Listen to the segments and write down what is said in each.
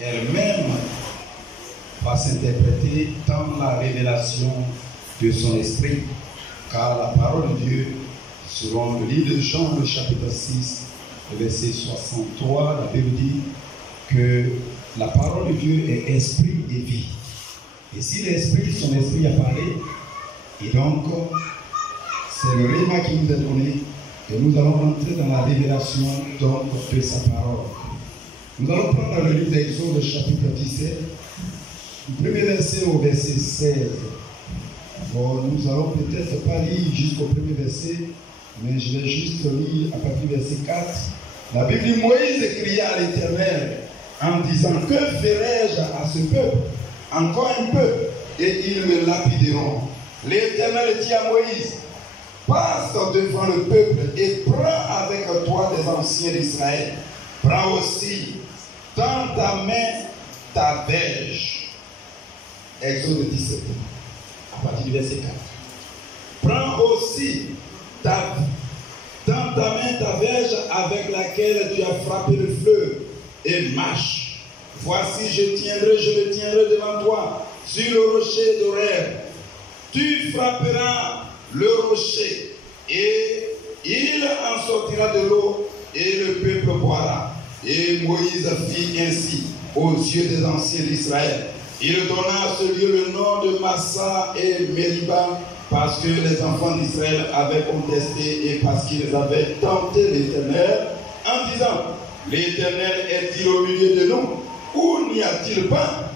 elle-même va s'interpréter dans la révélation de son esprit, car la parole de Dieu, selon le livre de Jean, le chapitre 6, le verset 63, la Bible dit que la parole de Dieu est esprit et vie. Et si l'esprit, son esprit a parlé, et donc c'est le rhéma qui nous est donné, et nous allons entrer dans la révélation donc de sa parole. Nous allons prendre le livre d'Exode, chapitre 17, du premier verset au verset 16. Bon, nous allons peut-être pas lire jusqu'au premier verset, mais je vais juste lire à partir du verset 4. La Bible dit, Moïse cria à l'Éternel en disant, que ferai-je à ce peuple? Encore un peu, et ils me lapideront. L'Éternel dit à Moïse, passe devant le peuple et prends avec toi des anciens d'Israël. Prends aussi dans ta main ta verge. Exode 17, à partir du verset 4. Prends aussi dans ta main ta verge avec laquelle tu as frappé le fleuve et marche. Voici, je le tiendrai devant toi sur le rocher d'Horeb. Tu frapperas le rocher et il en sortira de l'eau et le peuple boira. Et Moïse fit ainsi aux yeux des anciens d'Israël. Il donna à ce lieu le nom de Massa et Meriba parce que les enfants d'Israël avaient contesté et parce qu'ils avaient tenté l'Éternel en disant, l'Éternel est-il au milieu de nous ou n'y a-t-il pas?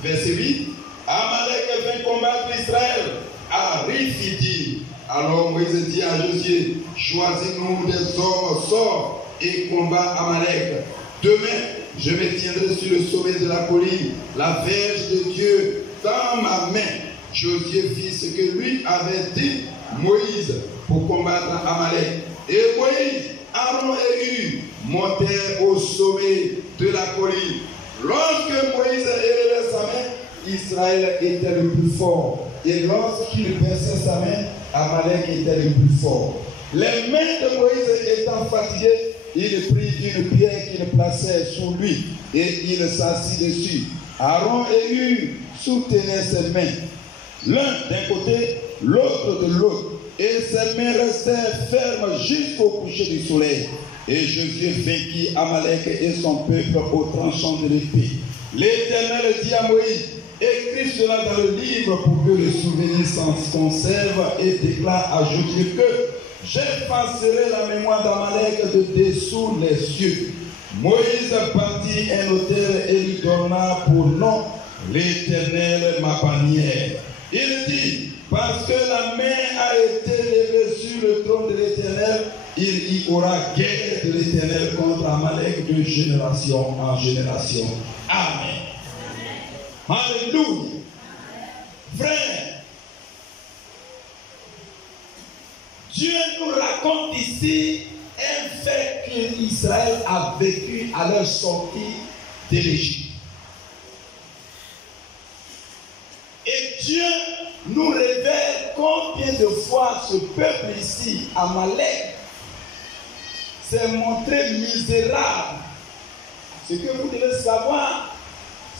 Verset 8. Amalek vint combattre Israël à Riphidim. Alors Moïse dit à Josué, choisis-nous des hommes, sors et combat Amalek. Demain, je me tiendrai sur le sommet de la colline, la verge de Dieu dans ma main. Josué fit ce que lui avait dit Moïse pour combattre Amalek. Et Moïse, Aaron et Hur montèrent au sommet de la colline. Lorsque Moïse élevait sa main, Israël était le plus fort. Et lorsqu'il baissait sa main, Amalek était le plus fort. Les mains de Moïse étant fatiguées, il prit une pierre qu'il plaçait sous lui et il s'assit dessus. Aaron et Hur soutenaient ses mains, l'un d'un côté, l'autre de l'autre, et ses mains restèrent fermes jusqu'au coucher du soleil. Et Josué vainquit Amalek et son peuple au tranchant de l'épée. L'Éternel dit à Moïse, écris cela dans le livre pour que le souvenir s'en conserve et déclare à Josué que j'effacerai la mémoire d'Amalek de dessous les cieux. Moïse bâtit un autel et lui donna pour nom l'Éternel ma bannière. Il dit, parce que la main a été levée sur le trône de l'Éternel, il y aura guerre de l'Éternel contre Amalek de génération en génération. Amen. Alléluia. Frère, Dieu nous raconte ici un fait qu'Israël a vécu à leur sortie de l'Égypte. Et Dieu nous révèle combien de fois ce peuple ici, Amalek, s'est montré misérable. Ce que vous devez savoir,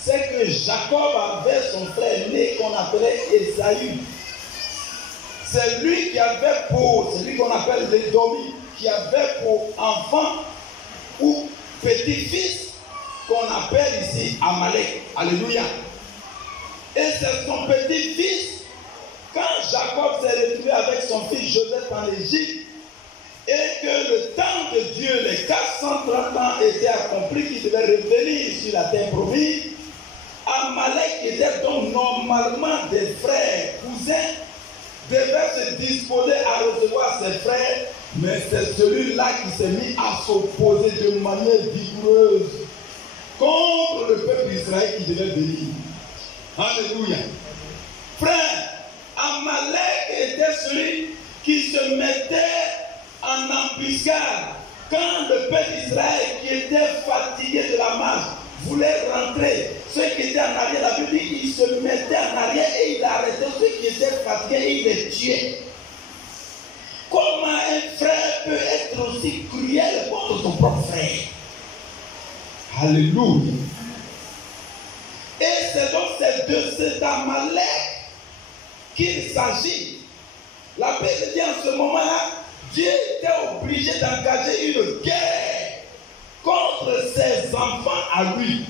c'est que Jacob avait son frère né qu'on appelait Ésaü. C'est lui qui avait pour, c'est lui qu'on appelle l'Édomie, qui avait pour enfant ou petit-fils qu'on appelle ici Amalek. Alléluia. Et c'est son petit-fils, quand Jacob s'est retrouvé avec son fils Joseph en Égypte, et que le temps de Dieu, les 430 ans étaient accomplis, qu'il devait revenir sur la terre promise, Amalek était donc normalement des frères, cousins, devait se disposer à recevoir ses frères, mais c'est celui-là qui s'est mis à s'opposer de manière vigoureuse contre le peuple d'Israël qui devait venir. Alléluia. Frère, Amalek était celui qui se mettait en embuscade quand le peuple d'Israël qui était fatigué de la marche voulait rentrer. Ceux qui étaient en arrière, la Bible dit, il se mettait en arrière et il arrêtait ceux qui étaient fatigués et il les tuait. Comment un frère peut être aussi cruel contre son propre frère? Alléluia. c'est donc c'est d'Amalek qu'il s'agit. La Bible dit en ce moment-là, Dieu était obligé d'engager une guerre contre ses enfants à lui.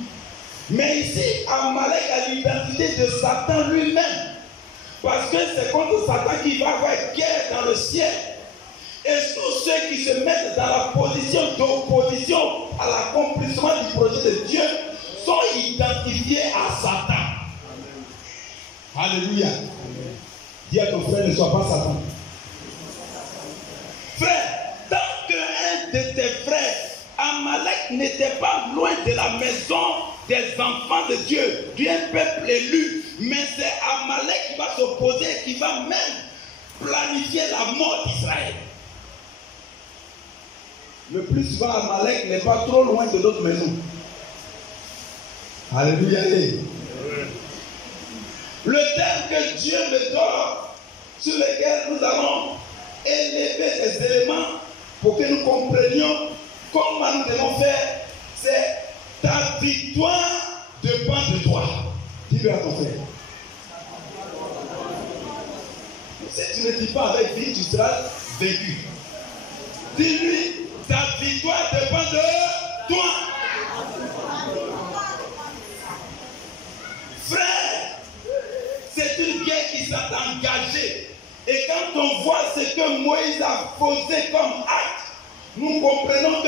Mais ici, Amalek a l'identité de Satan lui-même. Parce que c'est contre Satan qu'il va y avoir guerre dans le ciel. Et tous ceux qui se mettent dans la position d'opposition à l'accomplissement du projet de Dieu sont identifiés à Satan. Alléluia. Dis à ton frère, ne sois pas Satan. Frère, tant qu'un de tes frères, Amalek n'était pas loin de la maison des enfants de Dieu, d'un peuple élu, mais c'est Amalek qui va s'opposer, qui va même planifier la mort d'Israël. Le plus souvent, Amalek n'est pas trop loin de notre maison. Alléluia. Le terme que Dieu me donne, sur lequel nous allons élever des éléments pour que nous comprenions comment nous devons faire, c'est ta victoire dépend de toi. Dis-le à ton frère. Si tu ne dis pas avec vie, tu seras vaincu. Dis-lui, ta victoire dépend de toi. Frère, c'est une guerre qui s'est engagée. Et quand on voit ce que Moïse a posé comme acte, nous comprenons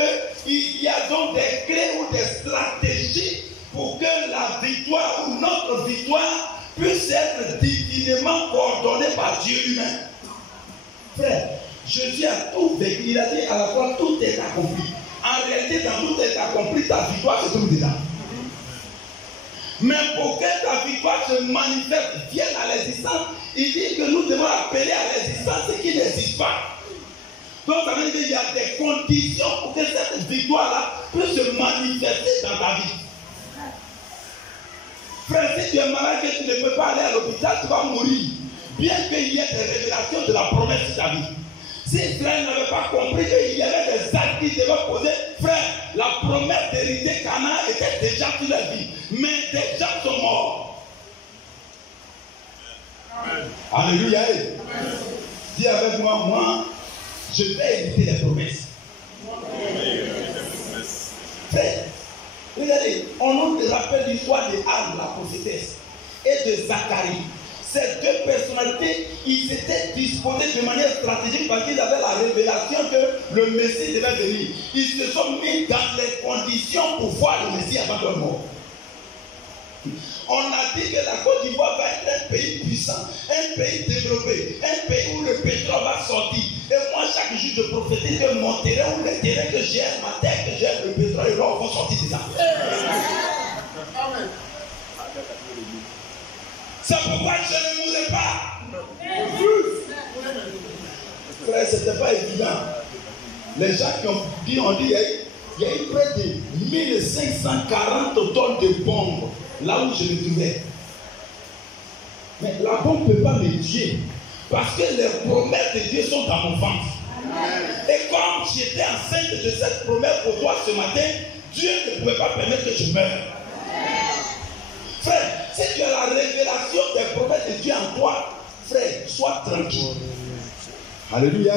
qu'il y a donc des clés ou des stratégies pour que la victoire ou notre victoire puisse être divinement coordonnée par Dieu lui-même. Frère, Jésus a tout vécu. Il a dit à la fois tout est accompli. En réalité, dans tout est accompli, ta victoire se trouve dedans. Mais pour que ta victoire se manifeste, vienne à l'existence, il dit que nous devons appeler à l'existence ce qui n'existe pas. Donc ça veut dire qu'il y a des conditions pour que cette victoire-là puisse se manifester dans ta vie. Frère, si tu es malade et que tu ne peux pas aller à l'hôpital, tu vas mourir. Bien qu'il y ait des révélations de la promesse de ta vie. Si Israël n'avait pas compris qu'il y avait des actes qui devaient poser, frère, la promesse d'hériter Canaan était déjà sur la vie. Mais des gens sont morts. Amen. Alléluia. Amen. Dis avec moi, je vais hériter les promesses. Frère, regardez, on nous rappelle l'histoire de Anne, la prophétesse, et de Zacharie. Ces deux personnalités, ils étaient disposés de manière stratégique parce qu'ils avaient la révélation que le Messie devait venir. Ils se sont mis dans les conditions pour voir le Messie avant leur mort. On a dit que la Côte d'Ivoire va être un pays puissant, un pays développé, un pays où le pétrole va sortir. Et moi, chaque jour, je prophétise que mon terrain ou les terrains que j'ai, ma terre que j'ai, le pétrole et l'or vont sortir dedans. Amen. C'est pourquoi je ne mourrai pas. Frère, ce n'était pas évident. Les gens qui ont dit, il y a eu près de 1540 tonnes de bombes là où je me trouvais. Mais la bombe ne peut pas me tuer parce que les promesses de Dieu sont dans mon ventre. Et comme j'étais enceinte de cette promesse pour toi ce matin, Dieu ne pouvait pas permettre que je meure. Frère, si tu as la révélation des promesses de Dieu en toi, frère, sois tranquille. Alléluia.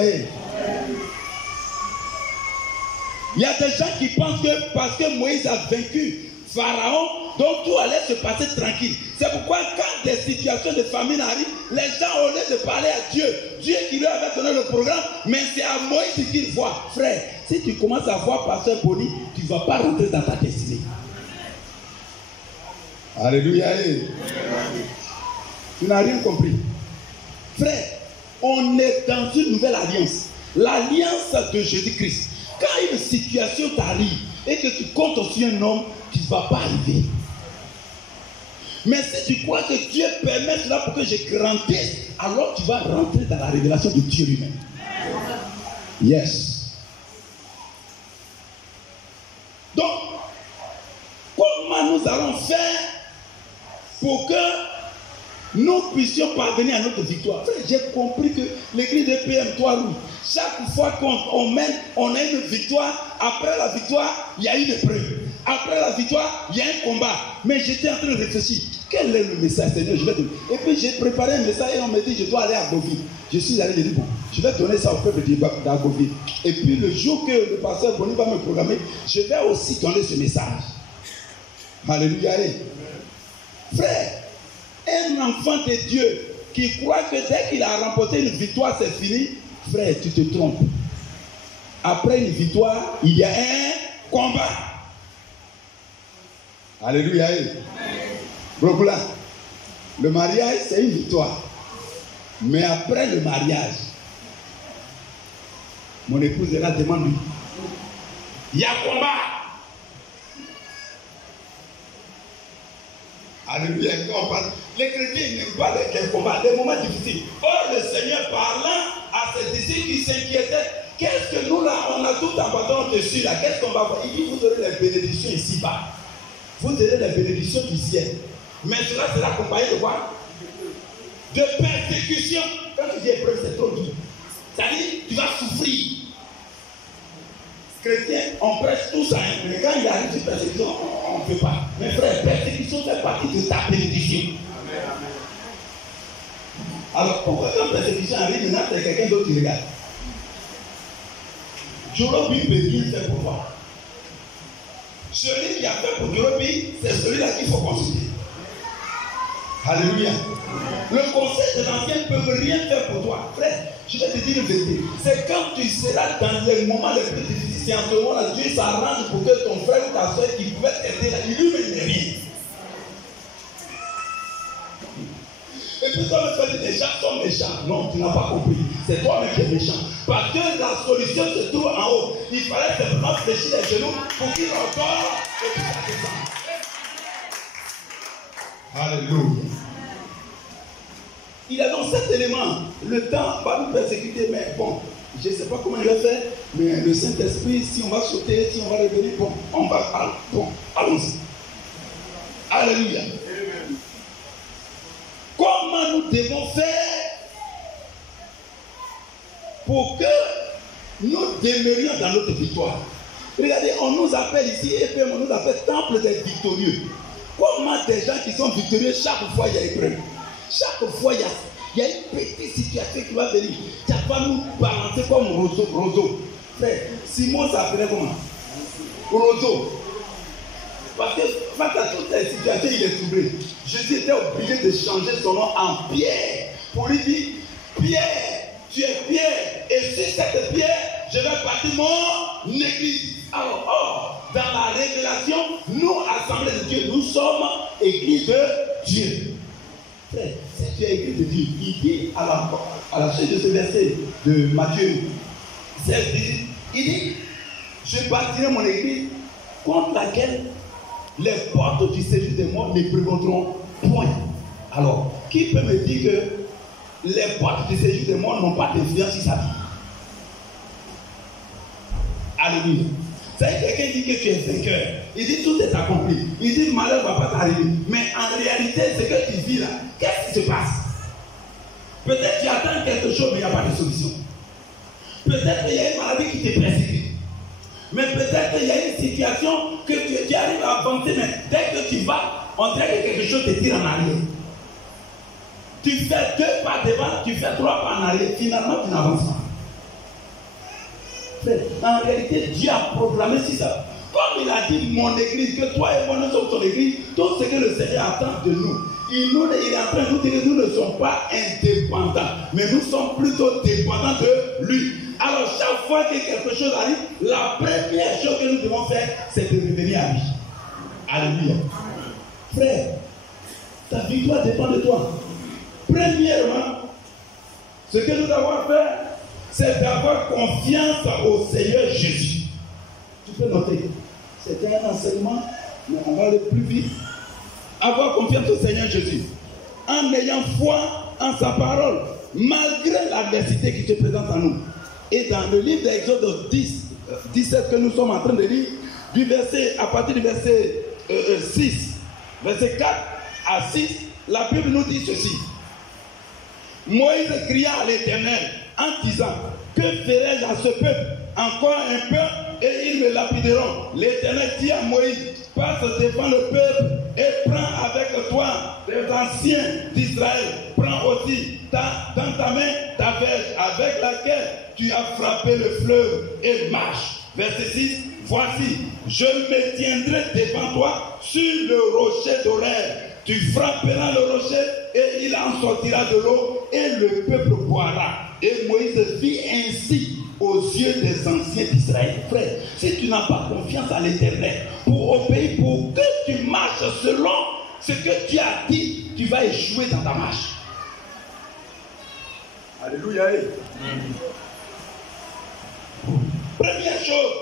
Il y a des gens qui pensent que parce que Moïse a vaincu Pharaon, donc tout allait se passer tranquille. C'est pourquoi quand des situations de famine arrivent, les gens, au lieu de parler à Dieu, Dieu qui lui avait donné le programme, mais c'est à Moïse qu'il voit. Frère, si tu commences à voir Pasteur Boni, tu ne vas pas rentrer dans ta destinée. Alléluia. Tu n'as rien compris. Frère, on est dans une nouvelle alliance. L'alliance de Jésus-Christ. Quand une situation t'arrive et que tu comptes sur un homme, tu ne vas pas arriver. Mais si tu crois que Dieu permet cela pour que je grandisse, alors tu vas rentrer dans la révélation de Dieu lui-même. Yes. Donc, comment nous allons faire pour que nous puissions parvenir à notre victoire? J'ai compris que l'église de PM3, chaque fois qu'on mène, on a une victoire. Après la victoire, il y a une épreuve. Après la victoire, il y a un combat. Mais j'étais en train de réfléchir. Quel est le message, Seigneur? Je vais donner. Et puis j'ai préparé un message et on me dit je dois aller à Goville. Je suis allé, j'ai dit bon, je vais donner ça au peuple d'Agoville. Et puis le jour que le pasteur Boni va me programmer, je vais aussi donner ce message. Alléluia. Frère, un enfant de Dieu qui croit que dès qu'il a remporté une victoire, c'est fini, frère, tu te trompes. Après une victoire, il y a un combat. Alléluia. Brokula, le mariage, c'est une victoire. Mais après le mariage, mon épouse est là, demande-lui. Il y a combat. Alléluia. Quand on parle, les chrétiens n'aiment pas les combats, les moments difficiles. Or, le Seigneur parlant à ses disciples qui s'inquiétaient, qu'est-ce que nous là, on a tout en bâton dessus là, qu'est-ce qu'on va voir? Il dit, vous aurez les bénédictions ici-bas. Vous aurez les bénédictions du ciel. Mais cela sera accompagné de quoi? De persécution. Quand tu dis épreuve, c'est trop dur. C'est-à-dire, tu vas souffrir. Chrétiens, on presse tout ça, mais quand il arrive sur persécution, on ne peut pas. Mais frère, persécution fait partie de ta bénédiction. Alors, pourquoi quand persécution arrive, maintenant, c'est quelqu'un d'autre qui regarde? Jorobi peut rien faire pour toi. Celui qui a fait pour Jorobi, c'est celui-là qu'il faut consulter. Alléluia. Le conseil des anciens ne peut rien faire pour toi. Frère, je vais te dire une vérité. C'est quand tu seras dans les moments les plus difficiles. C'est en ce moment-là Dieu s'arrange pour que ton frère ou ta soeur qui pouvait t'aider là, il lui mène rien. Et puis toi, tu vas dire, les gens sont méchants. Non, tu n'as pas compris. C'est toi-même qui es méchant. Parce que la solution se trouve en haut. Il fallait simplement fléchir les genoux pour qu'il encore et puis ça descend. Alléluia. Il a donc cet élément. Le temps va nous persécuter, mais bon, je ne sais pas comment il va faire, mais le Saint-Esprit, si on va sauter, si on va revenir, bon, on va. Bon, allons-y. Alléluia. Comment nous devons faire pour que nous demeurions dans notre victoire? Regardez, on nous appelle ici, et puis on nous appelle temple des victorieux. Comment des gens qui sont victorieux, chaque fois il y a épreuve. Chaque fois il y a une petite situation qui va venir. Tu vas pas nous balancer comme Roseau. Frère, Simon s'appelait comment? Roseau. Parce que face à toutes les situations, il est troublé. Jésus était obligé de changer son nom en Pierre. Pour lui dire, Pierre, tu es Pierre. Et sur cette pierre, je vais bâtir mon église. Alors, dans la révélation, nous, Assemblée de Dieu, nous sommes église de Dieu. Frère, si tu es église de Dieu, il dit à la suite de ce verset de Matthieu 16, il dit, je bâtirai mon église contre laquelle les portes du séjour des morts ne prévaudront point. Alors, qui peut me dire que les portes du séjour des morts n'ont pas d'influence sur sa vie? Alléluia. C'est quelqu'un dit que tu es vainqueur. Il dit tout est accompli. Il dit malheur ne va pas t'arriver. Mais en réalité, ce que tu vis là, qu'est-ce qui se passe? Peut-être tu attends quelque chose, mais il n'y a pas de solution. Peut-être qu'il y a une maladie qui te persécute. Mais peut-être qu'il y a une situation que tu arrives à avancer, mais dès que tu vas, on dirait que quelque chose te tire en arrière. Tu fais 2 pas devant, tu fais 3 pas en arrière. Finalement, tu n'avances pas. En réalité, Dieu a proclamé ça. Comme il a dit, mon église, que toi et moi nous sommes son église, tout ce que le Seigneur attend de nous. Il est en train de nous dire que nous ne sommes pas indépendants, mais nous sommes plutôt dépendants de lui. Alors, chaque fois que quelque chose arrive, la première chose que nous devons faire, c'est de revenir à lui. Alléluia. Frère, ta victoire dépend de toi. Premièrement, ce que nous devons faire, c'est d'avoir confiance au Seigneur Jésus. Tu peux noter. C'était un enseignement, mais on va aller plus vite. Avoir confiance au Seigneur Jésus. En ayant foi en sa parole, malgré l'adversité qui se présente à nous. Et dans le livre d'Exode 17 que nous sommes en train de lire, à partir du verset 6, verset 4 à 6, la Bible nous dit ceci. Moïse cria à l'Éternel en disant, que ferai-je à ce peuple? Encore un peu et ils me lapideront. L'Éternel dit à Moïse, passe devant le peuple et prends avec toi les anciens d'Israël. Prends aussi dans ta main ta verge avec laquelle tu as frappé le fleuve et marche. Verset 6, voici, je me tiendrai devant toi sur le rocher d'Horeb. Tu frapperas le rocher et il en sortira de l'eau et le peuple boira. Et Moïse fit ainsi aux yeux des anciens d'Israël. Frère, si tu n'as pas confiance à l'Éternel pour obéir, pour que tu marches selon ce que tu as dit, tu vas échouer dans ta marche. Alléluia. Première chose,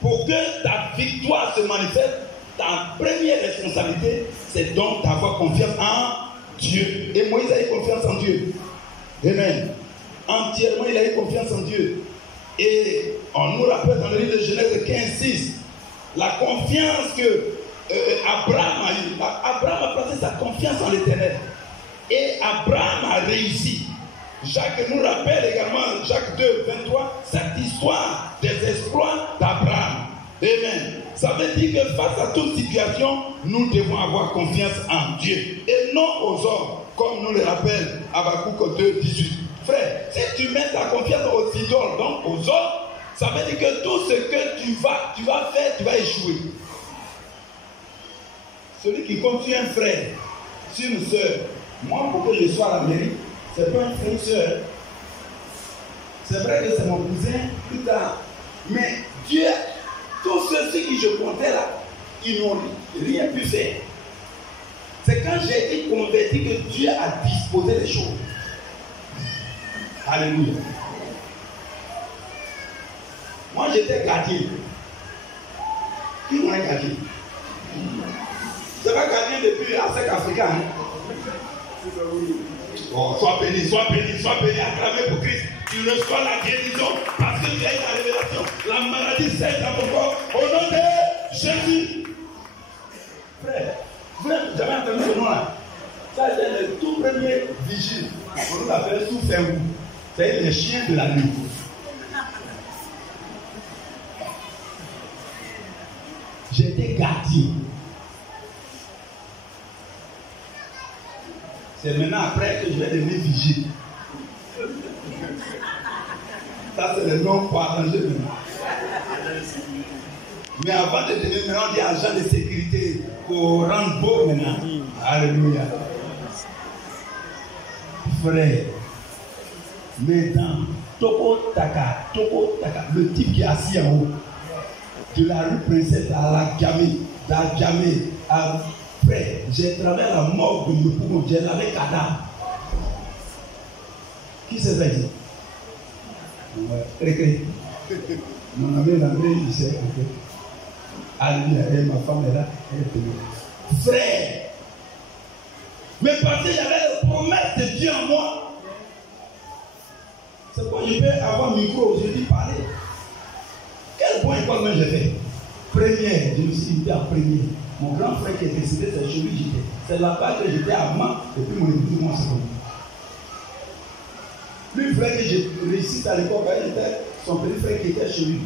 pour que ta victoire se manifeste, ta première responsabilité, c'est donc d'avoir confiance en Dieu. Et Moïse a eu confiance en Dieu. Amen. Entièrement, il a eu confiance en Dieu. Et on nous rappelle dans le livre de Genèse 15:6, la confiance que Abraham a eu. Abraham a placé sa confiance en l'Éternel. Et Abraham a réussi. Jacques nous rappelle également, Jacques 2:23, cette histoire des exploits d'Abraham. Amen. Ça veut dire que face à toute situation, nous devons avoir confiance en Dieu et non aux hommes, comme nous le rappelle Habakkuk 2:18. Frère, si tu mets ta confiance aux idoles, donc aux hommes, ça veut dire que tout ce que tu vas faire, tu vas échouer. Celui qui confie un frère sur une soeur, moi pour que je sois à la mairie, c'est pas un frère, une soeur. C'est vrai que c'est mon cousin plus tard, mais Dieu, tous ceux qui je comptais là, ils n'ont rien pu faire. C'est quand j'ai été converti que Dieu a disposé les choses. Alléluia. Moi j'étais gardien. Qui m'a gardien? C'est pas gardien depuis l'Afrique africaine. Oh, sois béni, acclamé pour Christ. Tu reçois la guérison parce que tu as eu la révélation. La maladie cesse dans ton corps au nom de Jésus. Frère, vous n'avez jamais entendu ce nom-là? Ça, c'est le tout premier vigile. On nous l'appelle sous-ferrou. C'est les chiens de la nuit. J'étais gardien. C'est maintenant après que je vais devenir vigile. Ça, c'est le nom pour arranger maintenant. Mais avant de devenir maintenant, on dit agent de sécurité pour rendre beau maintenant. Alléluia. Frère, maintenant, Toko Taka, le type qui est assis en haut, de la rue Princesse à la Gamé, à frère, j'ai travaillé à la mort de Yopougon, j'ai lavé cadavre. Qui s'est fait dire? Mon ami l'André, il sait. Alléluia, et ma femme est là, elle est tenue. Frère, mais parce qu'il y avait la promesse de Dieu en moi. C'est pourquoi je peux avoir micro, je dis parler. Quel point école même j'ai fait? Première, je me suis invité en première. Mon grand frère qui est décédé, c'est chez lui j'étais. C'est là-bas que j'étais avant, et puis mon épouse, moi, c'est comme. Lui, frère que j'ai réussi à l'époque, il était son petit frère qui était chez lui.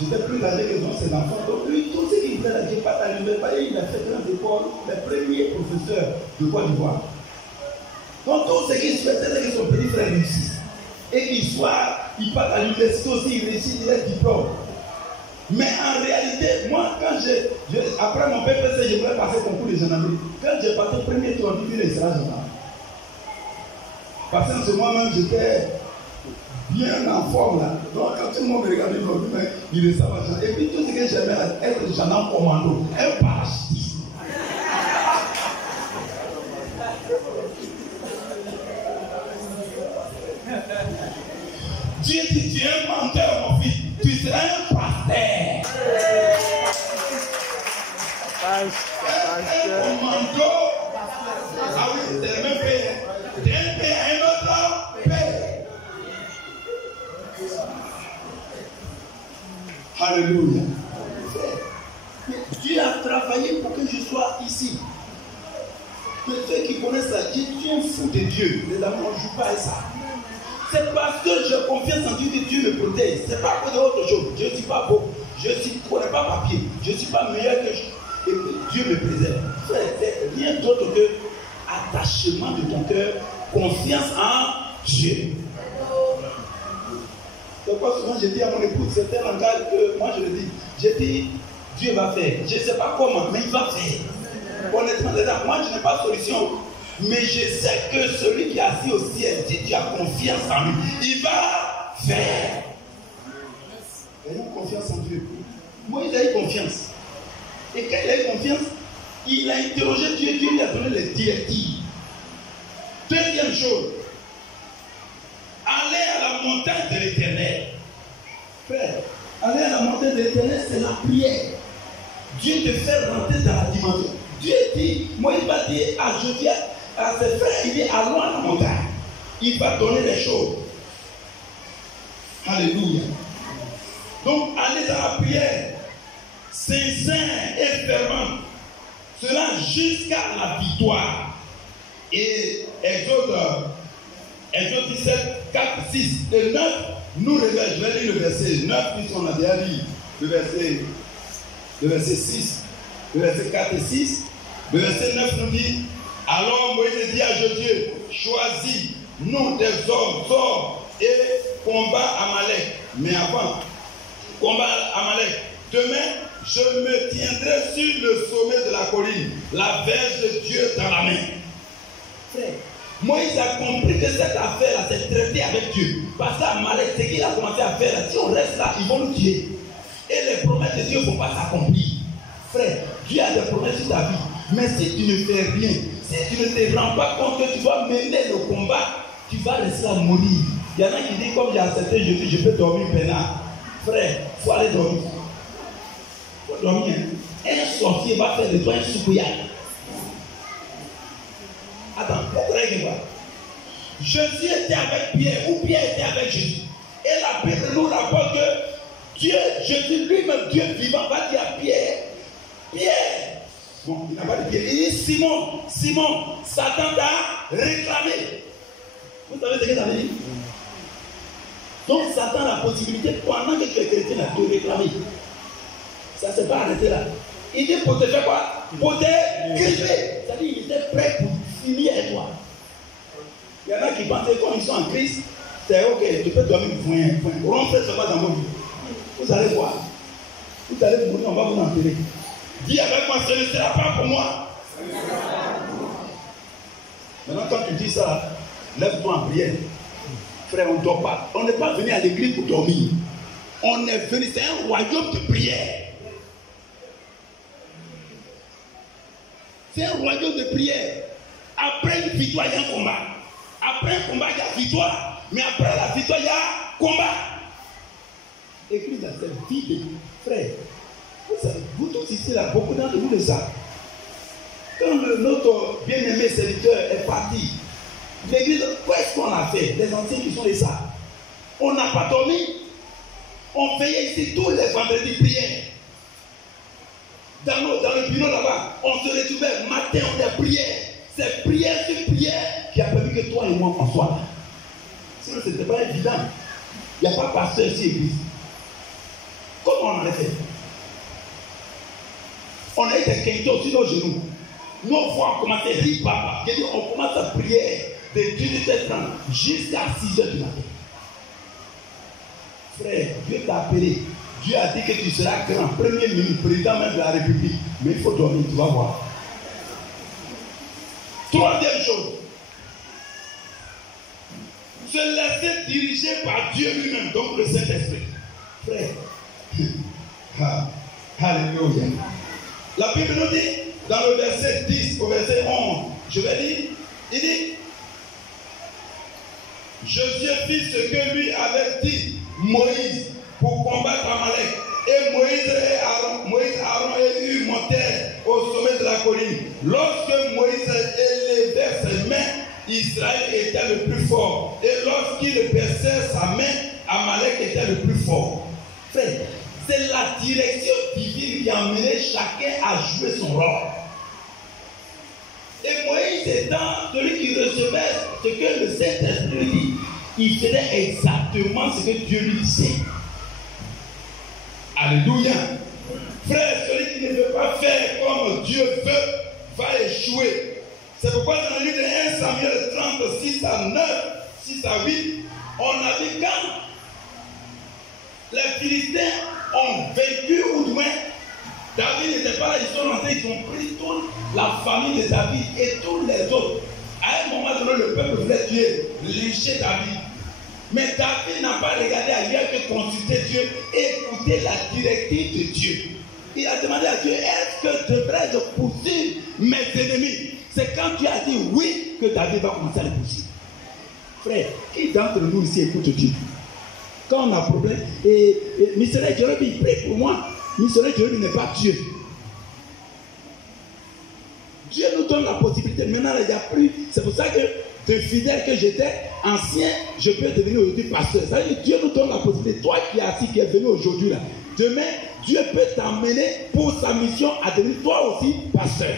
J'étais plus âgé que ses enfants. Donc lui, tout ce qu'il faisait, j'ai pas à l'université, il a fait dans l'école, les premiers professeurs de Côte d'Ivoire. Donc tout ce qu'il souhaitait, c'est que son petit frère réussisse. Et qu'il soit, il part à l'université aussi, il réussit, il a le diplôme. Mais en réalité, moi, quand après mon PPC, je voulais passer concours de gendarmerie. Quand j'ai passé le premier tour, on dit qu'il sera gendarme. Parce que moi-même, j'étais bien en forme là. Donc, quand tout le monde me regardait, il est ça, machin. Et puis, tout ce que j'aimais être gendarme commando, un parachutiste. Dieu dit, tu es un menteur, mon fils. Tu seras un pasteur. Un commando. Ah oui, c'est le même pays. D'un pays à un autre pays. Alléluia. Dieu a travaillé pour que je sois ici. Mais ceux qui connaissent ça, tu es un fou de Dieu. Les amis, on ne joue pas à ça. C'est parce que je confiance en Dieu que Dieu me protège. Ce n'est pas pour autre chose. Je ne suis pas beau. Je ne connais pas papier. Je ne suis pas meilleur que Dieu me préserve. Frère, c'est rien d'autre que attachement de ton cœur, confiance en Dieu. Donc, souvent, je dis à mon épouse, c'est un langage que moi je le dis. Je dis, Dieu va faire. Je ne sais pas comment, mais il va faire. Honnêtement, moi je n'ai pas de solution. Mais je sais que celui qui est assis au ciel, si tu as confiance en lui, il va faire. Ayons confiance en Dieu. Moïse a eu confiance. Et quand il a eu confiance, il a interrogé Dieu, Dieu lui a donné les directives. Deuxième chose, aller à la montagne de l'Éternel. Frère, aller à la montagne de l'Éternel, c'est la prière. Dieu te fait rentrer dans la dimension. Dieu dit, Moïse va dire à Josué, à ses frères, il dit, allons à la montagne. Il va donner les choses. Alléluia. Donc, aller dans la prière, sincère et fervent, cela jusqu'à la victoire. Et Exode 17, 4, 6 et 9 nous révèle, je vais lire le verset 9, puisqu'on a déjà lu le verset 6, le verset 4 et 6. Le verset 9 nous dit, alors Moïse dit à Josué, choisis nous des hommes, sors et combat Amalek. Mais avant, combat Amalek. Demain, je me tiendrai sur le sommet de la colline, la verge de Dieu dans la main. Frère, Moïse a compris que cette affaire-là, c'est traité avec Dieu. Parce qu'Amalek, ce qu'il a commencé à faire, si on reste là, ils vont nous tuer. Et les promesses de Dieu ne vont pas s'accomplir. Frère, Dieu a des promesses sur ta vie. Mais si tu ne fais rien, si tu ne te rends pas compte que tu dois mener le combat, tu vas rester à mourir. Il y en a qui disent, comme j'ai accepté, je peux dormir peinard. Frère, il faut aller dormir. Il faut dormir. Un sorcier va faire de toi un soupouillard. Attends, pourquoi voir? Jésus était avec Pierre, ou Pierre était avec Jésus. Et la Bible nous rapporte que Dieu, Jésus lui-même, Dieu vivant, va dire à Pierre, Pierre, bon, il n'a pas dit Pierre, il dit Simon, Satan t'a réclamé. Vous savez ce que ça veut dire? Donc Satan a la possibilité, pendant que tu es chrétien, de te réclamer. Ça ne s'est pas arrêté là. Il dit pour te faire quoi? Pour te griffer. C'est-à-dire qu'il était prêt pour finir avec toi. Il y en a qui pensent que quand ils sont en Christ, c'est ok, tu peux dormir, rompre seulement dans vos vies. Vous allez voir. Vous allez mourir, on va vous enterrer. Dis avec moi, ce ne sera pas pour moi. Maintenant, quand tu dis ça, lève-toi en prière. Frère, on ne dort pas. On n'est pas venu à l'église pour dormir. On est venu, c'est un royaume de prière. C'est un royaume de prière. Après une victoire, il y a un combat. Après un combat, il y a victoire. Mais après la victoire, il y a combat. Église, c'est vide. Frère, vous tous ici, là, beaucoup d'entre vous le savent. Quand notre bien-aimé serviteur est parti, l'église, qu'est-ce qu'on a fait? Les anciens qui sont les sages. On n'a pas dormi. On veillait ici tous les vendredis prières. Dans le bureau là-bas, on se retrouvait matin, on est prière. C'est prière sur prière qui a permis que toi et moi on soit là. Sinon, ce n'était pas évident. Il n'y a pas pasteur ici, église. Comment on en a fait? On a eu des quintaux sur nos genoux. Nos voix ont commencé à rire, papa. On commence à prier de 18h30 jusqu'à 6h du matin. Frère, Dieu t'a appelé. Dieu a dit que tu seras grand, premier ministre, président même de la République. Mais il faut dormir, tu vas voir. Troisième chose, se laisser diriger par Dieu lui-même, donc le Saint-Esprit. Frère, alléluia. La Bible nous dit, dans le verset 10 au verset 11, je vais dire, il dit, Josué fit ce que lui avait dit Moïse pour combattre Amalek. Et Moïse, Aaron et Hur montèrent au sommet de la colline. Lorsque Moïse élevait ses mains, Israël était le plus fort. Et lorsqu'il perçait sa main, Amalek était le plus fort. Frère, c'est la direction divine qui a amené chacun à jouer son rôle. Et Moïse étant celui qui recevait ce que le Saint-Esprit dit, il ferait exactement ce que Dieu lui disait. Alléluia. Frère, celui qui ne veut pas faire comme Dieu veut va échouer. C'est pourquoi dans le livre de 1 Samuel 30, 6 à 9, 6 à 8, on a vu quand les Philistins ont vaincu, ou du moins, David n'était pas là, ils sont rentrés, ils ont pris toute la famille de David et tous les autres. À un moment donné, le peuple voulait tuer, lyncher David. Mais David n'a pas regardé ailleurs que consulter Dieu et écouter la directive de Dieu. Il a demandé à Dieu, est-ce que devrais-je poursuivre mes ennemis? C'est quand Dieu a dit oui que David va commencer à les poursuivre. Frère, qui d'entre nous ici écoute Dieu? Quand on a un problème, et missionnaire Jérémie, il prie pour moi. Missionnaire Jérémie n'est pas Dieu. Dieu nous donne la possibilité. Maintenant, il n'y a plus. C'est pour ça que de fidèle que j'étais, ancien, je peux devenir aujourd'hui pasteur. Ça veut dire que Dieu nous donne la possibilité. Toi qui es assis, qui es venu aujourd'hui là, demain, Dieu peut t'emmener pour sa mission à devenir toi aussi pasteur.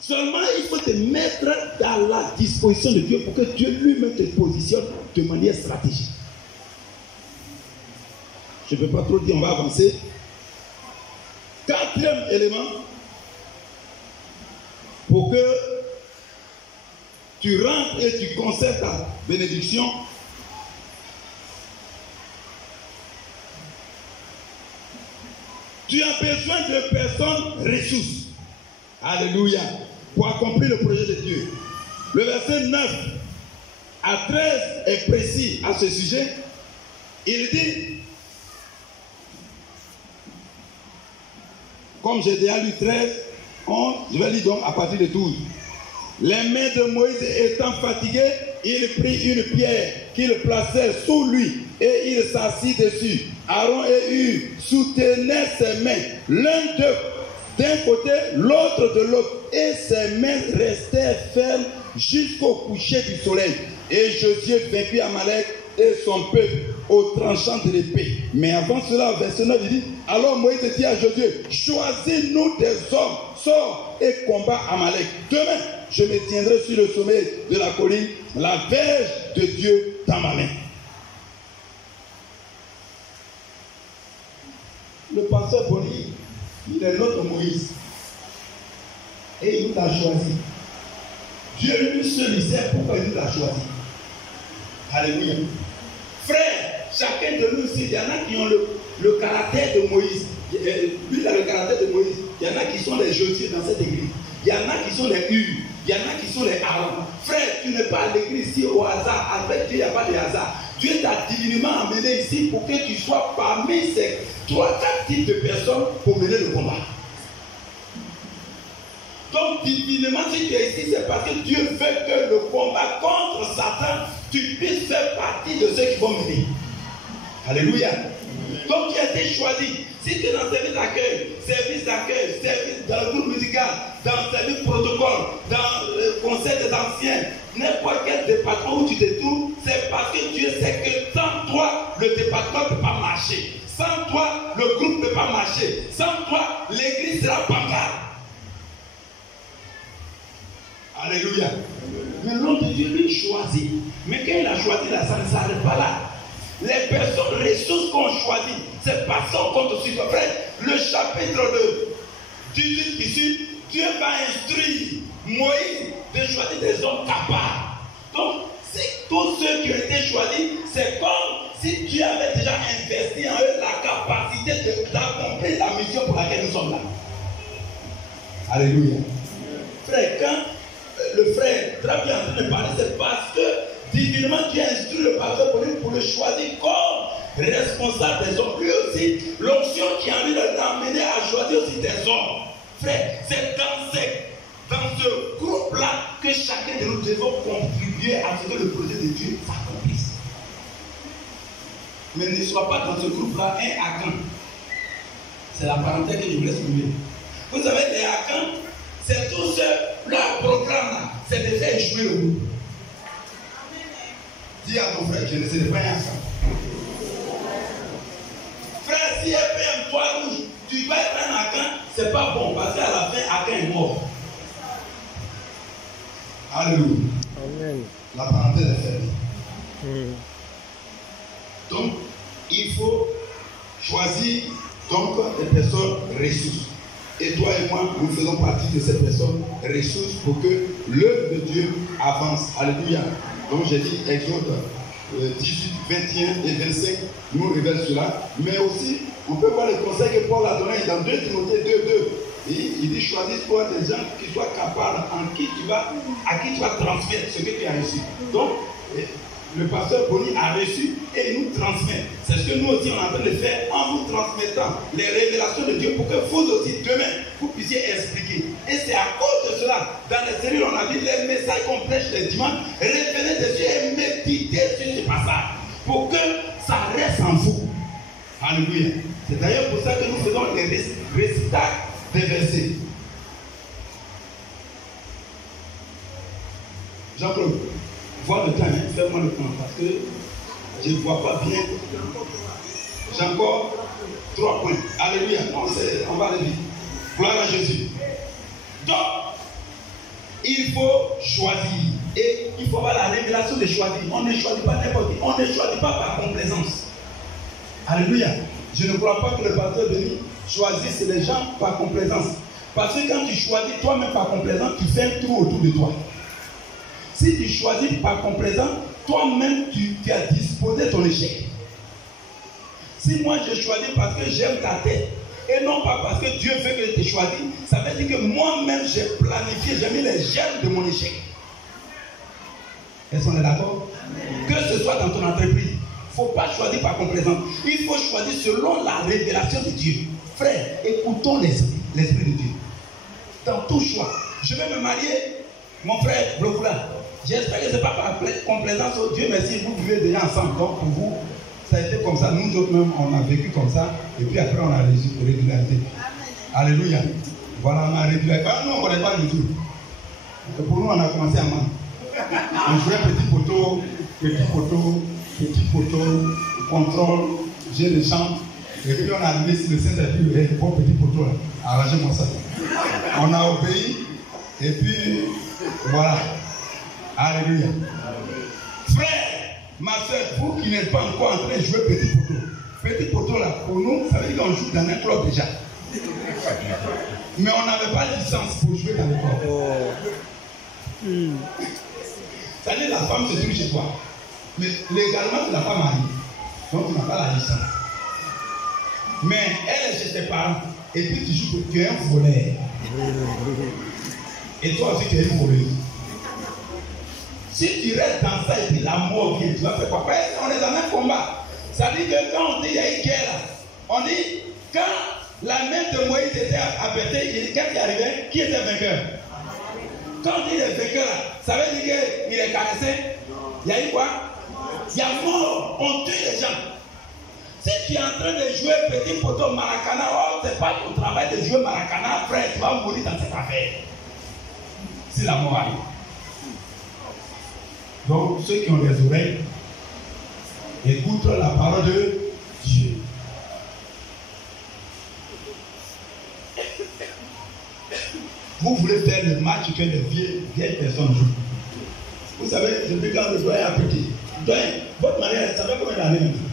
Seulement, il faut te mettre dans la disposition de Dieu pour que Dieu lui-même te positionne de manière stratégique. Je ne peux pas trop dire, on va avancer. Quatrième élément, pour que tu rentres et tu conserves ta bénédiction, tu as besoin de personnes ressources. Alléluia. Pour accomplir le projet de Dieu. Le verset 9 à 13 est précis à ce sujet. Il dit, comme j'ai déjà lu 13, 11, je vais lire donc à partir de 12. Les mains de Moïse étant fatiguées, il prit une pierre qu'il plaçait sous lui et il s'assit dessus. Aaron et Hur soutenaient ses mains, l'un d'eux d'un côté, l'autre de l'autre, et ses mains restèrent fermes jusqu'au coucher du soleil. Et Josué vaincut Amalek et son peuple au tranchant de l'épée. Mais avant cela, verset 9, il dit, alors Moïse dit à Josué, choisis-nous des hommes, sors et combat Amalek. Demain, je me tiendrai sur le sommet de la colline, la verge de Dieu dans ma main. Le pasteur Bonny, il est notre Moïse. Et il nous l'a choisi. Dieu lui seul sait pourquoi il nous l'a choisi. Alléluia. Frère, chacun de nous ici, il y en a qui ont le caractère de Moïse. Lui, il a le caractère de Moïse. Il y en a qui sont les Josué dans cette église. Il y en a qui sont les Hur. Il y en a qui sont les Aaron. Frère, tu n'es pas à l'église ici au hasard. Avec Dieu, il n'y a pas de hasard. Dieu t'a divinement amené ici pour que tu sois parmi ces 3-4 types de personnes pour mener le combat. Donc, divinement, si tu es ici, c'est parce que Dieu veut que le combat contre Satan, tu puisses faire partie de ceux qui vont mener. Alléluia. Donc, tu as été choisi. Si tu es dans service d'accueil, service dans le groupe musical, dans le service protocole, dans le conseil des anciens, n'importe quel département où tu te trouves, c'est parce que Dieu sait que sans toi, le département ne peut pas marcher. Sans toi, le groupe ne peut pas marcher. Sans toi, l'église sera bancale. Alléluia. Mais l'homme de Dieu lui choisit. Mais quand il a choisi là, ça ne s'arrête pas là. Les personnes ressources qu'on choisit, c'est pas son compte sur ton frère. Le chapitre 18 ici, Dieu va instruire Moïse de choisir des hommes capables. Donc, si tous ceux qui ont été choisis, c'est comme si Dieu avait déjà investi en eux la capacité d'accomplir la mission pour laquelle nous sommes là. Alléluia. Frère, quand le frère très bien en train de parler, c'est parce que divinement Dieu instruit le pasteur pour le choisir comme responsable des hommes. Lui aussi, l'onction qui a envie de l'amener à choisir aussi des hommes. Frère, c'est dans ce groupe-là que chacun de nous devons contribuer à ce que le projet de Dieu s'accomplisse. Mais ne sois pas dans ce groupe-là un Akan. C'est la parenthèse que je voulais souligner. Vous savez, les Akan, c'est tout ce, leur programme là, c'est de faire échouer le groupe. Dis à ton frère, je ne sais pas un ça. Frère, si elle fait un toit rouge, tu vas être un Akan, c'est pas bon, parce qu'à la fin, Akan est mort. Alléluia. Amen. La parenthèse est fermée. Donc, il faut choisir donc des personnes ressources. Et toi et moi, nous faisons partie de ces personnes ressources pour que l'œuvre de Dieu avance. Alléluia. Donc j'ai dit Exode 18, 21 et 25 nous révèlent cela. Mais aussi, on peut voir le conseil que Paul a donné dans 2 Timothée 2, 2. Il dit choisis-toi des gens qui soient capables, à qui tu vas transmettre ce que tu as reçu. Donc, le pasteur Boni a reçu et nous transmet. C'est ce que nous aussi on est en train de faire en vous transmettant les révélations de Dieu pour que vous aussi demain vous puissiez expliquer. Et c'est à cause de cela, dans les séries on a dit les messages qu'on prêche les dimanches, revenez dessus et méditez sur ce passage pour que ça reste en vous. Alléluia. C'est d'ailleurs pour ça que nous faisons les récitages des versets. Jean-Claude, vois le temps, hein? Fais-moi le temps parce que je ne vois pas bien. J'ai encore 3 points. Alléluia. Non, on va aller vite. Gloire à Jésus. Donc, il faut choisir. Et il faut avoir la révélation de choisir. On ne choisit pas n'importe qui. On ne choisit pas par complaisance. Alléluia. Je ne crois pas que le pasteur Denis choisisse les gens par complaisance. Parce que quand tu choisis toi-même par complaisance, tu fais un trou autour de toi. Si tu choisis par complaisance, toi-même tu as disposé ton échec. Si moi je choisis parce que j'aime ta tête, et non pas parce que Dieu veut que je te choisisse, ça veut dire que moi-même j'ai planifié, j'ai mis les germes de mon échec. Est-ce qu'on est d'accord? Que ce soit dans ton entreprise, il ne faut pas choisir par complaisance. Il faut choisir selon la révélation de Dieu. Frère, écoutons l'esprit de Dieu. Dans tout choix. Je vais me marier, mon frère Blocoula. J'espère que ce n'est pas par complaisance. Oh Dieu merci, vous vivez déjà ensemble. Donc pour vous, ça a été comme ça. Nous autres même, on a vécu comme ça. Et puis après, on a régularité. Alléluia. Voilà, on a régularité. Ah, nous, on ne connaît pas du tout. Et pour nous, on a commencé à man. On jouait petit poteau, contrôle, jeu de chambre. Et puis on a arrivé sur le Saint-Esprit, et bon petit poteau là, arrangez-moi ça. On a obéi, et puis voilà. Alléluia. Frère, ma soeur, vous qui n'êtes pas encore en train de jouer petit poteau là, pour nous, ça veut dire qu'on joue dans un club déjà. Mais on n'avait pas de licence pour jouer dans le club. Ça veut dire la femme se trouve chez toi. Mais légalement, tu n'as pas marié. Donc tu n'as pas la licence. Mais elle est chez tes parents. Et puis tu joues que tu es un voleur. Et toi aussi tu es une voleuse. Si tu restes dans ça et puis la mort vient, tu vas faire quoi? On est dans un combat. Ça dit que quand on dit qu'il y a une guerre, on dit quand la main de Moïse était abattue, qu'est-ce qui arrivait? Qui était vainqueur? Quand on dit le vainqueur, ça veut dire qu'il est caressé. Il y a eu quoi? Il y a mort. On tue les gens. Si tu es en train de jouer petit poteau maracana, oh, ce n'est pas ton travail de jouer maracana, frère, tu vas mourir dans cette affaire. Si la mort arrive. Donc, ceux qui ont des oreilles, écoutent la parole de Dieu. Vous voulez faire le match que les vieilles personnes jouent. Vous savez, depuis quand le doyen a petit. Doyen, votre mariage, vous savez combien d'années maintenant?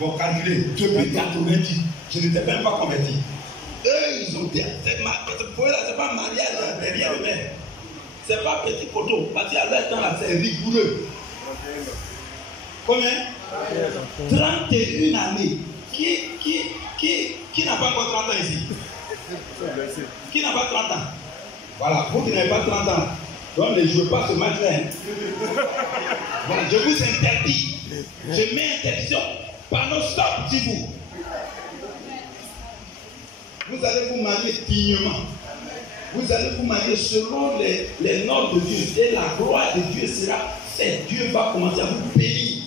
Bon, calculez, depuis 90, je n'étais même pas converti. Eux, ils ont dit, c'est pas mariage, rien de même. C'est pas petit poteau, parce qu'à leur temps, là, c'est rigoureux. Combien? 31 années. Qui n'a pas encore 30 ans ici? Qui n'a pas 30 ans? Voilà, vous qui n'avez pas 30 ans, donc ne jouez pas ce match-là. Voilà, je vous interdis. Je mets interdiction. Panneau stop, dis-vous. Vous allez vous marier dignement. Vous allez vous marier selon les normes de Dieu. Et la gloire de Dieu sera faite. Dieu va commencer à vous bénir.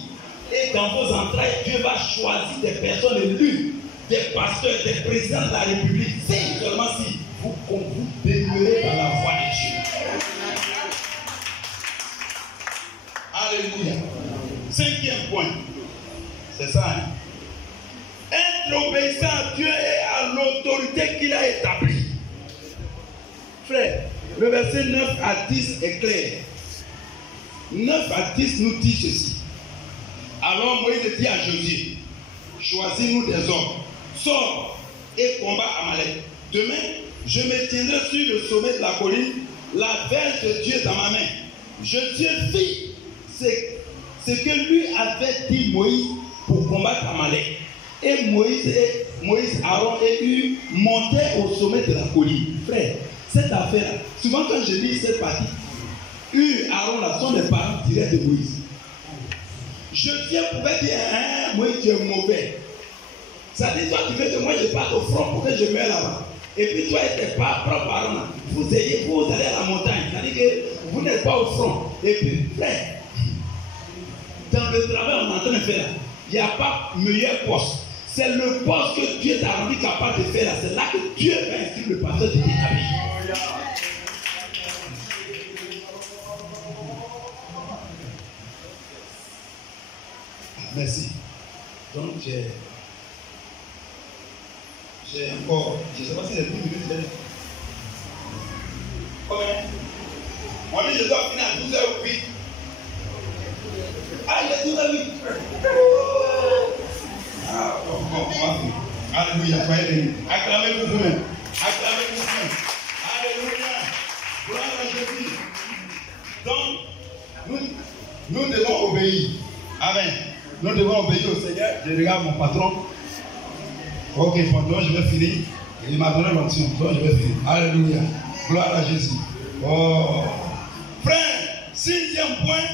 Et dans vos entrailles, Dieu va choisir des personnes élues, des pasteurs, des présidents de la République. C'est seulement si vous demeurez dans la voie de Dieu. Alléluia. 5e point. C'est ça, hein? Être obéissant à Dieu et à l'autorité qu'il a établie. Frère, le verset 9 à 10 est clair. 9 à 10 nous dit ceci. Alors Moïse dit à Josué, choisis-nous des hommes, sors et combat Amalek. Demain, je me tiendrai sur le sommet de la colline, la verge de Dieu dans ma main. Josué fit ce que lui avait dit Moïse pour combattre Amalek. Et Moïse, Aaron et Hur montaient au sommet de la colline. Frère, cette affaire, souvent quand je lis cette partie, Hur, Aaron, là, sont les parents directs de Moïse. Josué pouvait dire, hein, Moïse, tu es mauvais. Ça dit, toi, tu veux que moi je parte au front pour que je meure là-bas. Et puis toi et tes propres parents, vous allez à la montagne. C'est-à-dire que vous n'êtes pas au front. Et puis, frère, dans le travail qu'on est en train de faire là, il n'y a pas meilleur poste. C'est le poste que Dieu t'a rendu capable de faire là. C'est là que Dieu va inscrire le pasteur de t'établir. Merci. Donc, j'ai encore, je ne sais pas si c'est 10 minutes. Combien? On dit je dois finir à 12h08. Ah, il est 12h08. Ah, bon. Alléluia, soyez bénis. Acclamez-vous vous-même. Acclamez-vous vous-même. Alléluia. Gloire à Jésus. Donc, nous devons obéir. Amen. Nous devons obéir au Seigneur. Je regarde mon patron. Ok, donc je vais finir. Il m'a donné l'option. Donc je vais finir. Alléluia. Gloire à Jésus. Oh. Frère, 6e point.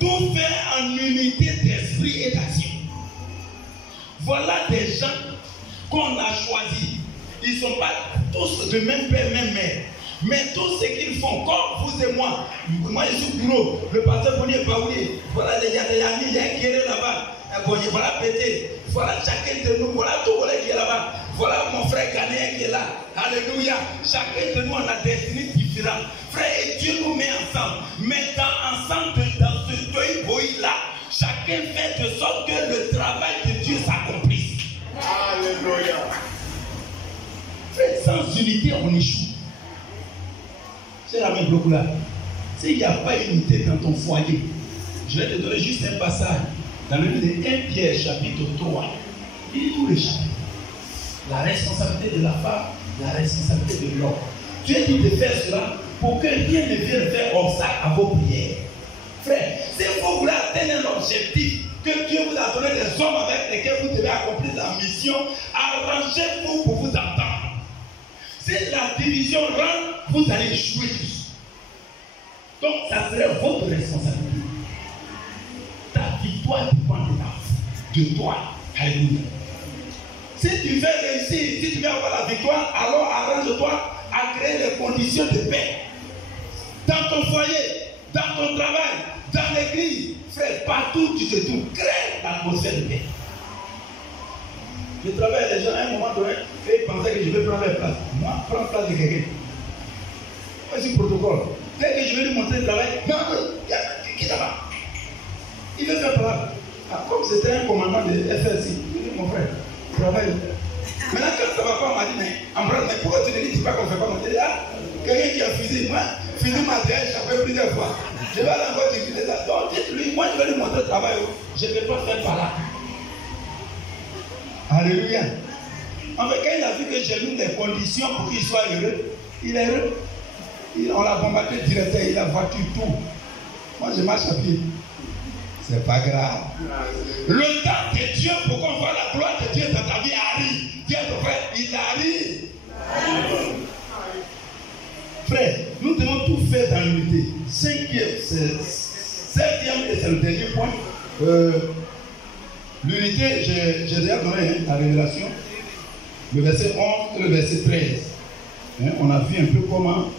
Tout faire en unité d'esprit et d'action. Voilà des gens qu'on a choisis. Ils ne sont pas tous de même père, même mère. Mais tout ce qu'ils font, comme vous et moi je suis bureau, le pasteur Bonnier Baouli, voilà, il y a des amis, il y a un qui est là-bas, voilà pété, voilà chacun de nous, voilà tout le qui est là-bas, voilà mon frère Ghanéen qui est là, alléluia, chacun de nous on a des destinies différentes, frère, et Dieu nous met ensemble, mettant ensemble dans ce deuil là, chacun fait de sorte que le travail de Dieu s'accomplisse. Alléluia. Frère, sans unité on échoue. C'est la même bloc là. S'il n'y a pas unité dans ton foyer, je vais te donner juste un passage dans le livre de 1 Pierre chapitre 3. Il dit tous les chapitres. La responsabilité de la femme, la responsabilité de l'homme. Dieu dit de faire cela pour que rien ne vienne faire obstacle à vos prières. Frère, si vous voulez atteindre un objectif que Dieu vous a donné des hommes avec lesquels vous devez accomplir la mission, arrangez-vous pour vous entendre. Si la division rentre, vous allez échouer tous. Donc, ça serait votre responsabilité. Ta victoire dépend de toi. Alléluia. Si tu veux réussir, si tu veux avoir la victoire, alors arrange-toi à créer les conditions de paix. Dans ton foyer, dans ton travail, dans l'église, frère, partout tu te trouves, crée l'atmosphère de paix. Je travaille avec les gens à un moment donné et ils pensaient que je vais prendre leur place. Moi, prends la place de quelqu'un. Moi, c'est le protocole. Dès que je vais lui montrer le travail, non, qui est là-bas? Il veut faire par là. Ah, comme c'était un commandant de FLC, il dit mon frère, travaille. Maintenant, quand ça ne va pas, on m'a dit, mais pourquoi tu ne dis pas qu'on ne fait pas monter? Ah, quelqu'un qui a fusil, moi, fusil matériel, j'ai fait plusieurs fois. Je vais aller encore discuter ça. Donc, dites-lui, moi, je vais lui montrer le travail. Je ne vais pas faire par là. Alléluia. En fait, quand il a vu que j'ai mis des conditions pour qu'il soit heureux, il est heureux. On l'a bombardé directeur, il a voiture, tout. Moi, je marche à pied. C'est pas grave. Le temps de Dieu, pour qu'on voit la gloire de Dieu dans ta vie, arrive. Dieu te fait, il arrive. Frère, nous devons tout faire dans l'unité. 5e, 7e, et c'est le dernier point. L'unité, j'ai déjà donné la révélation, le verset 11 et le verset 13. On a vu un peu comment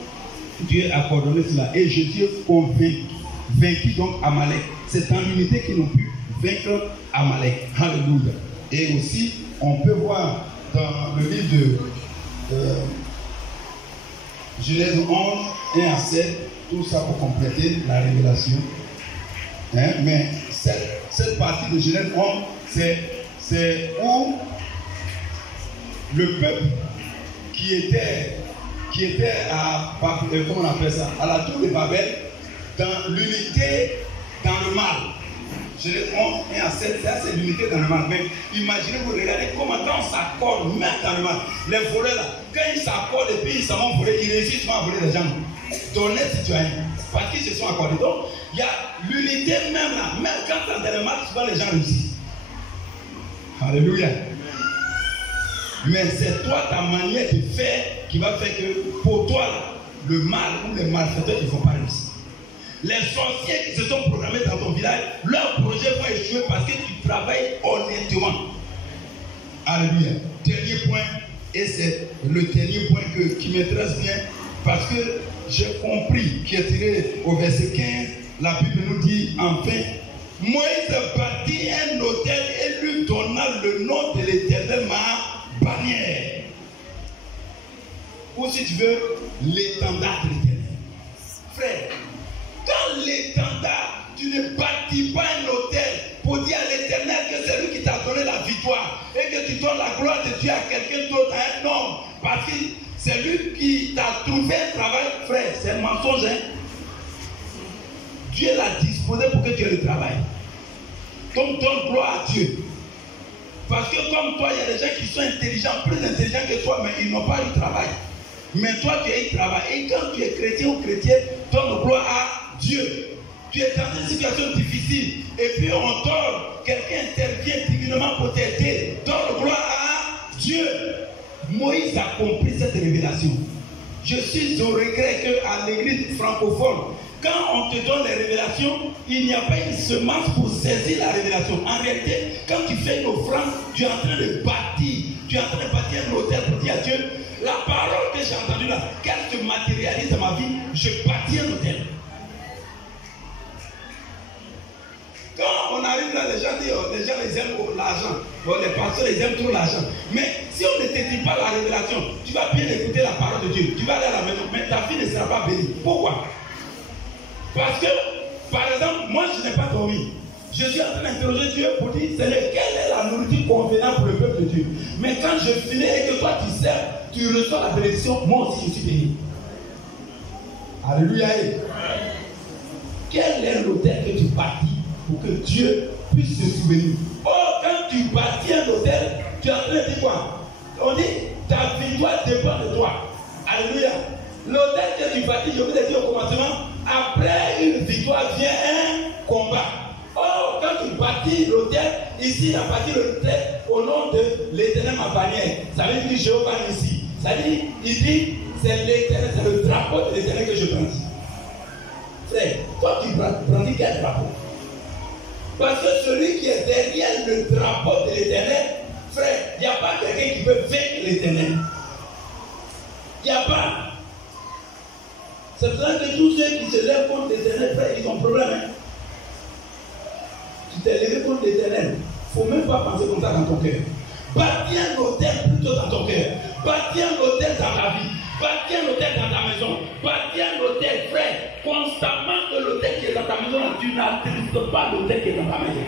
Dieu a coordonné cela. Et Jésus vaincu donc Amalek. C'est en l'unité qu'ils ont pu vaincre Amalek. Alléluia. Et aussi, on peut voir dans le livre de Genèse 11, 1 à 7, tout ça pour compléter la révélation. Mais cette partie de Genèse 11, c'est où le peuple qui était qui était à, comment on appelle ça, à la tour de Babel, dans l'unité dans le mal. Genèse 11, 1 à 7, ça c'est l'unité dans le mal. Mais imaginez, vous regardez comment quand on s'accorde, même dans le mal, les voleurs là, quand ils s'accordent et puis ils s'en vont voler, ils réussissent à voler les gens. D'honnêtes citoyens, parce qu'ils se sont accordés. Donc, il y a l'unité même là, même quand dans le mal, souvent les gens réussissent. Alléluia. Mais c'est toi, ta manière de faire qui va faire que pour toi, là, le mal ou les malfaiteurs ne vont pas réussir. Les sorciers qui se sont programmés dans ton village, leur projet va échouer parce que tu travailles honnêtement. Alléluia. Dernier point, et c'est le dernier point qui m'intéresse bien, parce que j'ai compris, qui est tiré au verset 15, la Bible nous dit enfin, Moïse bâtit un autel et lui donna le nom de l'Éternel ma bannière. Ou si tu veux, l'étendard de l'Éternel. Frère, dans l'étendard, tu ne bâtis pas un autel pour dire à l'Éternel que c'est lui qui t'a donné la victoire et que tu donnes la gloire de Dieu à quelqu'un d'autre, à un homme, parce que c'est lui qui t'a trouvé un travail. Frère, c'est un mensonge. Hein? Dieu l'a disposé pour que tu aies le travail. Donc donne gloire à Dieu. Parce que comme toi, il y a des gens qui sont intelligents, plus intelligents que toi, mais ils n'ont pas eu de travail. Mais toi, tu as eu le travail. Et quand tu es chrétien ou chrétienne, donne gloire à Dieu. Tu es dans une situation difficile. Et puis on dort, quelqu'un intervient divinement pour t'aider. Donne gloire à Dieu. Moïse a compris cette révélation. Je suis au regret qu'à l'église francophone, quand on te donne les révélations, il n'y a pas une semence pour saisir la révélation. En réalité, quand tu fais une offrande, tu es en train de bâtir. Tu es en train de bâtir un hôtel pour dire à Dieu, la parole que j'ai entendue là, qu'elle se matérialise dans ma vie, je bâtis un hôtel. Quand on arrive là, les gens disent, les aiment l'argent. Bon, les pasteurs, ils aiment trop l'argent. Mais si on ne te dit pas la révélation, tu vas bien écouter la parole de Dieu. Tu vas aller à la maison, mais ta vie ne sera pas bénie. Pourquoi? Parce que, par exemple, moi je n'ai pas dormi. Je suis en train d'interroger Dieu pour dire, Seigneur, quelle est la nourriture convenable pour le peuple de Dieu? Mais quand je finis et que toi tu sers, tu reçois la bénédiction, moi aussi je suis béni. Alléluia. Quel est l'autel que tu bâtis pour que Dieu puisse se souvenir? Oh, quand tu bâtis un hôtel, tu es en train de dire quoi? On dit, ta victoire dépend de toi. Alléluia. L'hôtel que tu bâtis, je vous ai dit au commencement, après une victoire vient un combat. Oh, quand tu bâtis l'hôtel, ici il a bâti l'hôtel au nom de l'Éternel ma bannière. Ça veut dire Jéhovah ici. Ça veut dire, il dit, c'est l'Éternel, c'est le drapeau de l'Éternel que je brandis. Frère, toi tu brandis quel drapeau? Parce que celui qui est derrière le drapeau de l'Éternel, frère, il n'y a pas quelqu'un qui peut vaincre l'Éternel. Il n'y a pas. C'est pour ça que tous ceux qui se lèvent contre l'Éternel, frère, ils ont problème. Hein? Tu t'es levé contre l'Éternel. Il ne faut même pas penser comme ça dans ton cœur. Bâtis un hôtel plutôt dans ton cœur. Bâtis un hôtel dans ta vie. Bâtis un hôtel dans ta maison. Bâtis un hôtel, frère. Constamment que l'hôtel qui est dans ta maison, tu n'attribues pas l'hôtel qui est dans ta maison.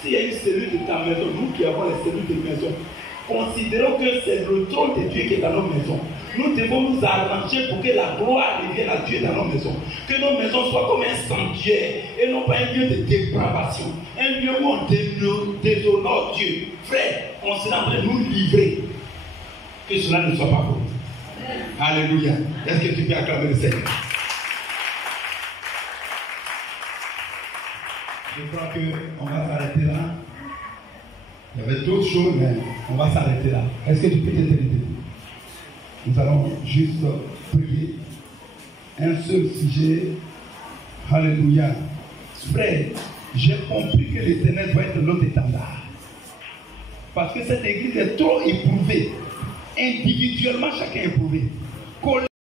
S'il y a une cellule de ta maison, nous qui avons les cellules de maison, considérons que c'est le trône de Dieu qui est dans nos maisons. Nous devons nous arranger pour que la gloire revienne à Dieu dans nos maisons. Que nos maisons soient comme un sanctuaire et non pas un lieu de dépravation. Un lieu où on déshonore Dieu. Frère, on sera en train de nous livrer. Que cela ne soit pas pour nous. Alléluia. Est-ce que tu peux acclamer le Seigneur? Je crois qu'on va s'arrêter là. Il y avait d'autres choses, mais on va s'arrêter là. Est-ce que tu peux t'aider? Nous allons juste prier. Un seul sujet. Alléluia. Frère, j'ai compris que l'Éternel doit être notre étendard. Parce que cette église est trop éprouvée. Individuellement, chacun est éprouvé.